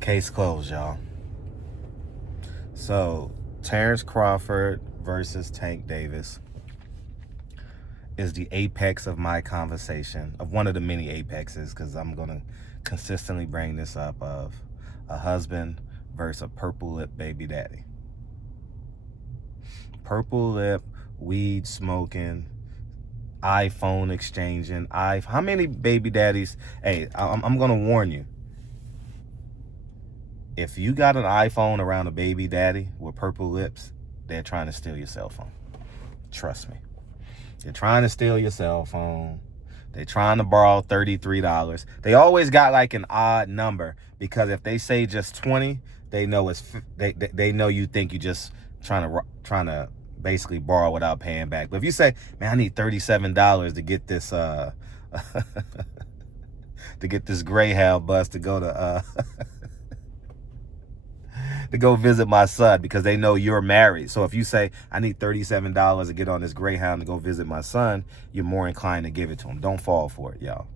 Case closed, y'all. So, Terence Crawford versus Tank Davis is the apex of my conversation, of one of the many apexes, because I'm going to consistently bring this up, of a husband versus a purple lip baby daddy. Purple lip, weed smoking, iPhone exchanging. How many baby daddies? Hey, I'm going to warn you. If you got an iPhone around a baby daddy with purple lips, they're trying to steal your cell phone. Trust me. They're trying to steal your cell phone. They're trying to borrow $33. They always got like an odd number, because if they say just 20, they know they know you think you just trying to basically borrow without paying back. But if you say, man, I need $37 to get this to get this Greyhound bus to go to to go visit my son, because they know you're married. So if you say, I need $37 to get on this Greyhound to go visit my son, you're more inclined to give it to him. Don't fall for it, y'all.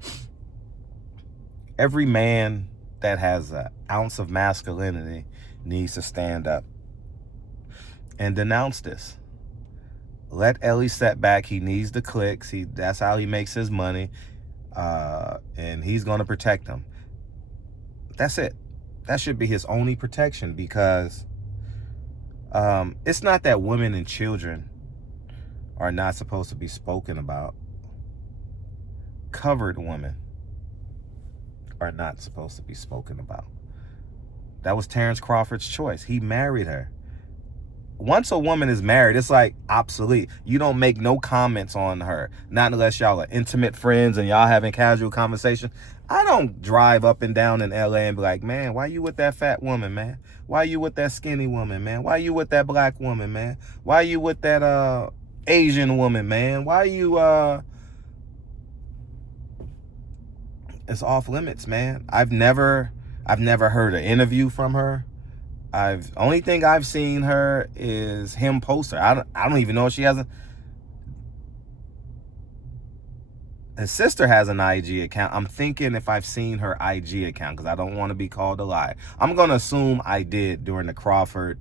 Every man that has an ounce of masculinity needs to stand up and denounce this. Let Ellie step back. He needs the clicks. That's how he makes his money. And he's going to protect them. That's it. That should be his only protection, because it's not that women and children are not supposed to be spoken about. Covered women are not supposed to be spoken about. That was Terence Crawford's choice. He married her. Once a woman is married, it's like obsolete. You don't make no comments on her, not unless y'all are intimate friends and y'all having casual conversation. I don't drive up and down in LA and be like, man, why you with that fat woman, man? Why you with that skinny woman, man? Why you with that black woman, man? Why you with that Asian woman, man? Why you it's off limits, man. I've never heard an interview from her. Only thing I've seen her is him post her. I don't even know if she has his sister has an IG account. I'm thinking if I've seen her IG account, because I don't want to be called a lie. I'm gonna assume I did during the Crawford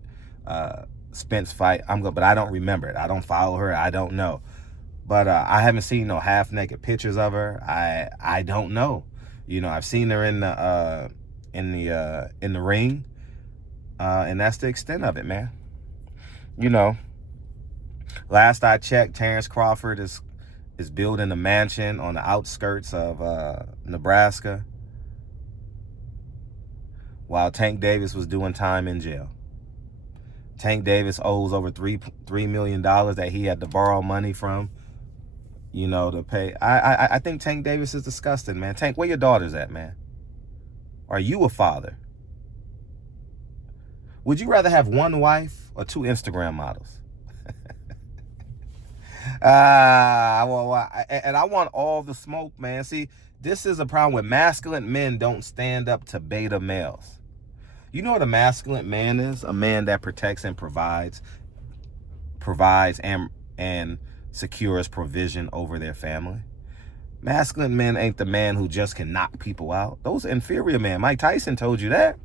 Spence fight. But I don't remember it. I don't follow her. I don't know. But I haven't seen no half naked pictures of her. I don't know. You know, I've seen her in the ring. And that's the extent of it, man. You know, last I checked, Terence Crawford is building a mansion on the outskirts of Nebraska, while Tank Davis was doing time in jail. Tank Davis owes over $3 million that he had to borrow money from, you know, to pay. I think Tank Davis is disgusting, man. Tank, where your daughters at, man? Are you a father? Would you rather have one wife or two Instagram models? And I want all the smoke, man. See, this is a problem with masculine men don't stand up to beta males. You know what a masculine man is? A man that protects and provides and secures provision over their family. Masculine men ain't the man who just can knock people out. Those inferior men. Mike Tyson told you that.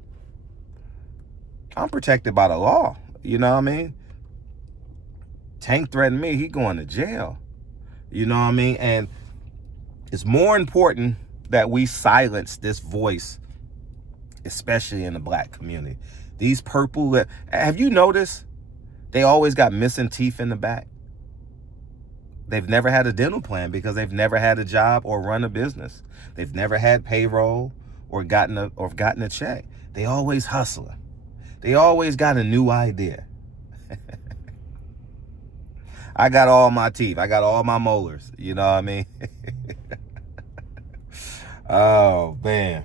I'm protected by the law. You know what I mean? Tank threatened me. He going to jail. You know what I mean? And it's more important that we silence this voice, especially in the black community. These purple, have you noticed they always got missing teeth in the back? They've never had a dental plan because they've never had a job or run a business. They've never had payroll or gotten a check. They always hustling. They always got a new idea. I got all my teeth. I got all my molars. You know what I mean? Oh, man.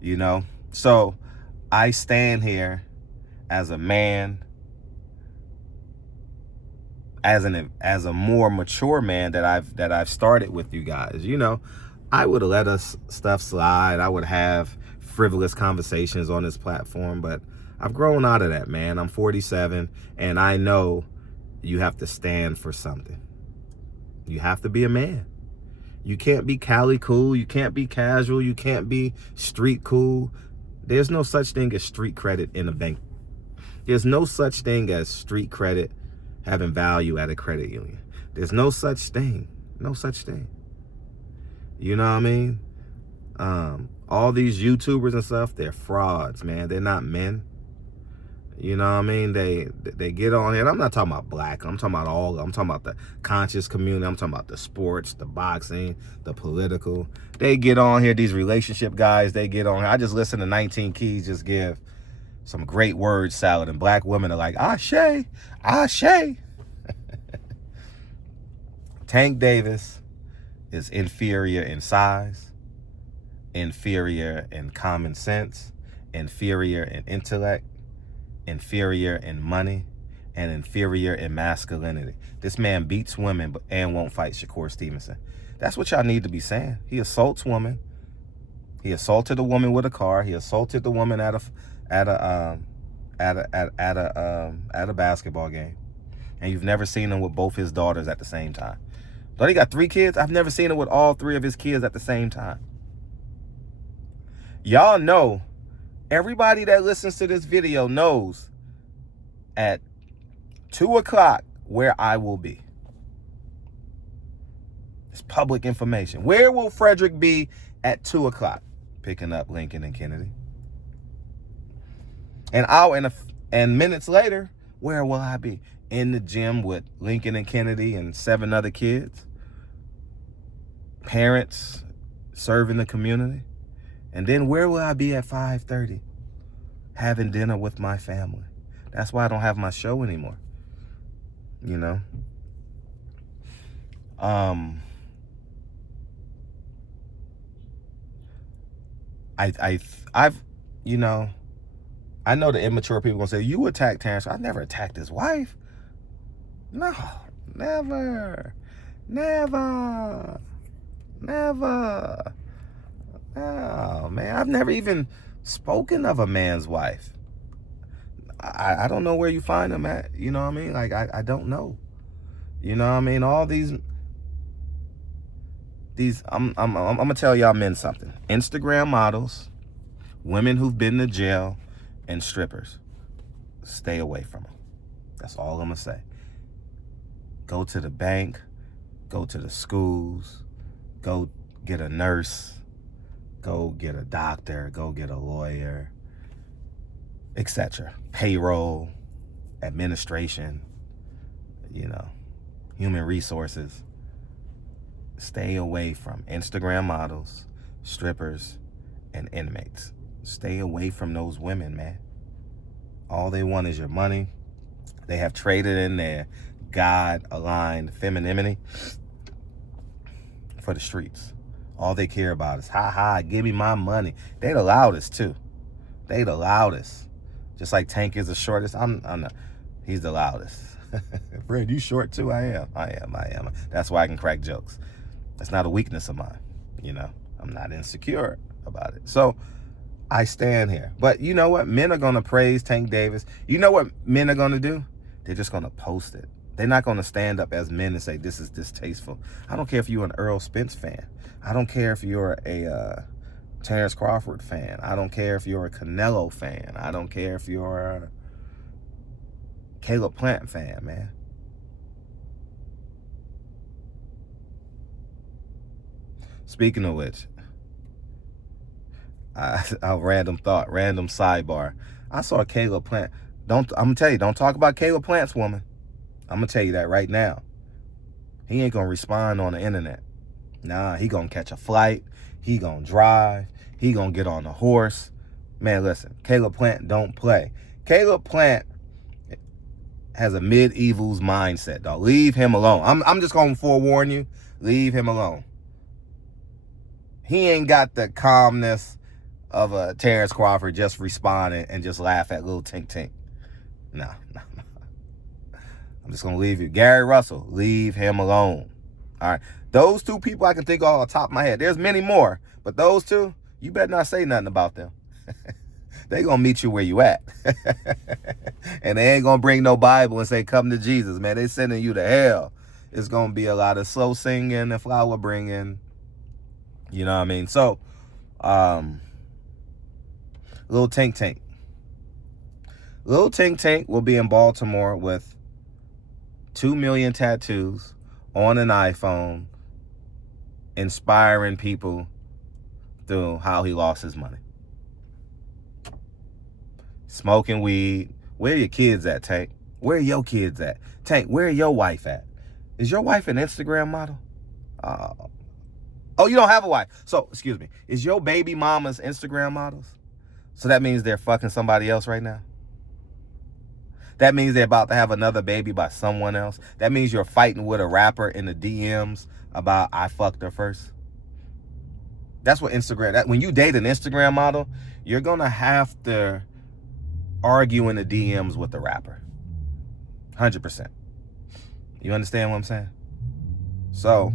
You know? So I stand here as a man, as a more mature man that I've started with you guys. You know, I would have let us stuff slide. I would have frivolous conversations on this platform, but I've grown out of that, man. I'm 47, and I know you have to stand for something. You have to be a man. You can't be Cali cool. You can't be casual. You can't be street cool. There's no such thing as street credit in a bank. There's no such thing as street credit having value at a credit union. There's no such thing. No such thing. You know what I mean? All these YouTubers and stuff, they're frauds, man. They're not men. You know what I mean? They get on here. And I'm not talking about black. I'm talking about all. I'm talking about the conscious community. I'm talking about the sports, the boxing, the political. They get on here. These relationship guys, they get on here. I just listen to 19 Keys just give some great word salad. And black women are like, Ashe, Ashe. Tank Davis is inferior in size, inferior in common sense, inferior in intellect, inferior in money, and inferior in masculinity. This man beats women and won't fight Shakur Stevenson. That's what y'all need to be saying. He assaults women. He assaulted a woman with a car. He assaulted the woman at a basketball game. And you've never seen him with both his daughters at the same time. Though he got 3 kids, I've never seen him with all 3 of his kids at the same time. Y'all know, everybody that listens to this video knows at 2 o'clock where I will be. It's public information. Where will Frederick be at 2 o'clock? Picking up Lincoln and Kennedy. An hour and minutes later, where will I be? In the gym with Lincoln and Kennedy and 7 other kids. Parents serving the community. And then where will I be at 5:30? Having dinner with my family. That's why I don't have my show anymore. You know? I've, you know, I know the immature people gonna say, you attacked Terence. I never attacked his wife. No, never. No, man, I've never even spoken of a man's wife. I don't know where you find them at. You know what I mean? Like, I don't know. You know what I mean? All these, I'm gonna tell y'all men something. Instagram models, women who've been to jail, and strippers. Stay away from them. That's all I'm gonna say. Go to the bank, go to the schools, go get a nurse, go get a doctor, go get a lawyer, etc. Payroll, administration, you know, human resources. Stay away from Instagram models, strippers, and inmates. Stay away from those women, man. All they want is your money. They have traded in their God-aligned femininity for the streets. All they care about is, give me my money. They the loudest, too. They the loudest. Just like Tank is the shortest, he's the loudest. Fred, you short, too? I am. That's why I can crack jokes. That's not a weakness of mine, you know. I'm not insecure about it. So, I stand here. But you know what? Men are going to praise Tank Davis. You know what men are going to do? They're just going to post it. They're not going to stand up as men and say, this is distasteful. I don't care if you're an Earl Spence fan. I don't care if you're a Terence Crawford fan. I don't care if you're a Canelo fan. I don't care if you're a Caleb Plant fan, man. Speaking of which, a random thought, random sidebar. I saw Caleb Plant. I'm gonna tell you, don't talk about Caleb Plant's woman. I'm gonna tell you that right now. He ain't gonna respond on the internet. Nah, he gonna catch a flight. He gonna drive. He gonna get on a horse. Man, listen, Caleb Plant don't play. Caleb Plant has a medieval's mindset, dog. Leave him alone. I'm just gonna forewarn you. Leave him alone. He ain't got the calmness of a Terence Crawford just responding and just laugh at little tink tink. No. I'm just going to leave you. Gary Russell, leave him alone. All right. Those 2 people I can think of off the top of my head. There's many more, but those 2, you better not say nothing about them. They going to meet you where you at. And they ain't going to bring no Bible and say, come to Jesus, man. They sending you to hell. It's going to be a lot of slow singing and flower bringing. You know what I mean? So, Little Tink Tink. Little Tink Tink will be in Baltimore with 2 million tattoos on an iPhone, inspiring people through how he lost his money. Smoking weed. Where are your kids at, Tank? Where are your kids at? Tank, where are your wife at? Is your wife an Instagram model? Oh, you don't have a wife. So, excuse me. Is your baby mama's Instagram models? So that means they're fucking somebody else right now? That means they're about to have another baby by someone else? That means you're fighting with a rapper in the DMs about I fucked her first? That's what Instagram... when you date an Instagram model, you're going to have to argue in the DMs with the rapper. 100%. You understand what I'm saying? So,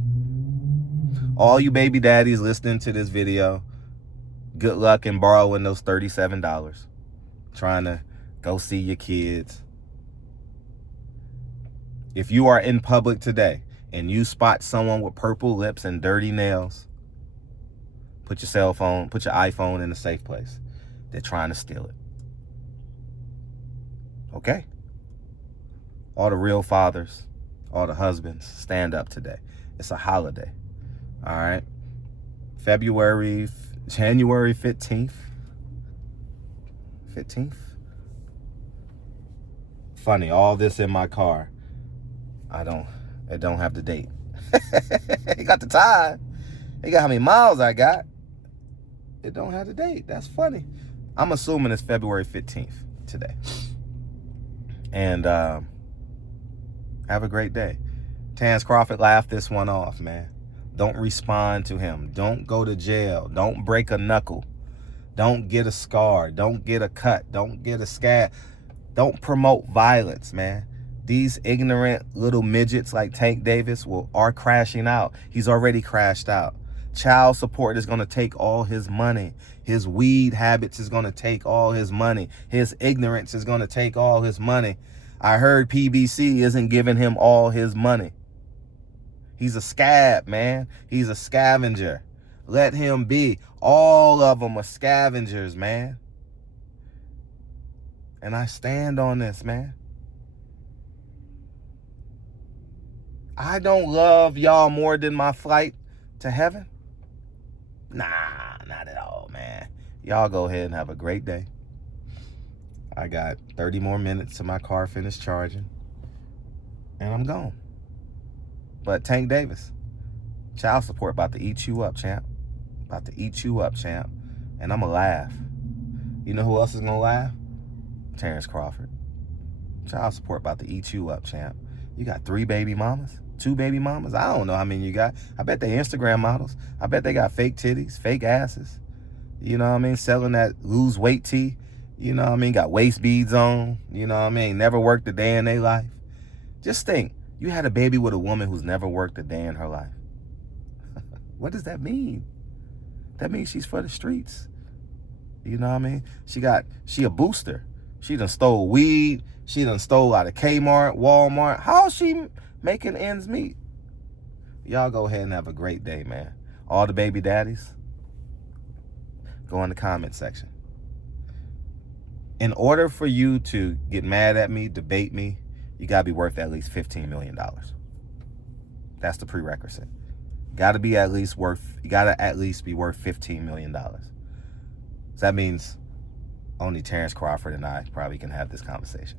all you baby daddies listening to this video, good luck in borrowing those $37. Trying to go see your kids. If you are in public today and you spot someone with purple lips and dirty nails, put your iPhone in a safe place. They're trying to steal it. Okay? All the real fathers, all the husbands, stand up today. It's a holiday. All right? January 15th. 15th? Funny, all this in my car. It don't have the date. It got the time. It got how many miles I got. It don't have the date. That's funny. I'm assuming it's February 15th today. And have a great day. Terence Crawford laughed this one off, man. Don't respond to him. Don't go to jail. Don't break a knuckle. Don't get a scar. Don't get a cut. Don't get a scab. Don't promote violence, man. These ignorant little midgets like Tank Davis are crashing out. He's already crashed out. Child support is going to take all his money. His weed habits is going to take all his money. His ignorance is going to take all his money. I heard PBC isn't giving him all his money. He's a scab, man. He's a scavenger. Let him be. All of them are scavengers, man. And I stand on this, man. I don't love y'all more than my flight to heaven. Nah, not at all, man. Y'all go ahead and have a great day. I got 30 more minutes till my car finished charging. And I'm gone. But Tank Davis, child support about to eat you up, champ. About to eat you up, champ. And I'm going to laugh. You know who else is going to laugh? Terence Crawford. Child support about to eat you up, champ. You got 3 baby mamas? 2 baby mamas? I don't know how many you got. I bet they Instagram models. I bet they got fake titties, fake asses. You know what I mean? Selling that lose weight tea. You know what I mean? Got waist beads on. You know what I mean? Never worked a day in their life. Just think, you had a baby with a woman who's never worked a day in her life. What does that mean? That means she's for the streets. You know what I mean? She a booster. She done stole weed. She done stole out of Kmart, Walmart. How is she making ends meet? Y'all go ahead and have a great day, man. All the baby daddies, go in the comment section. In order for you to get mad at me, debate me, you got to be worth at least $15 million. That's the prerequisite. You got to at least be worth $15 million. So that means only Terence Crawford and I probably can have this conversation.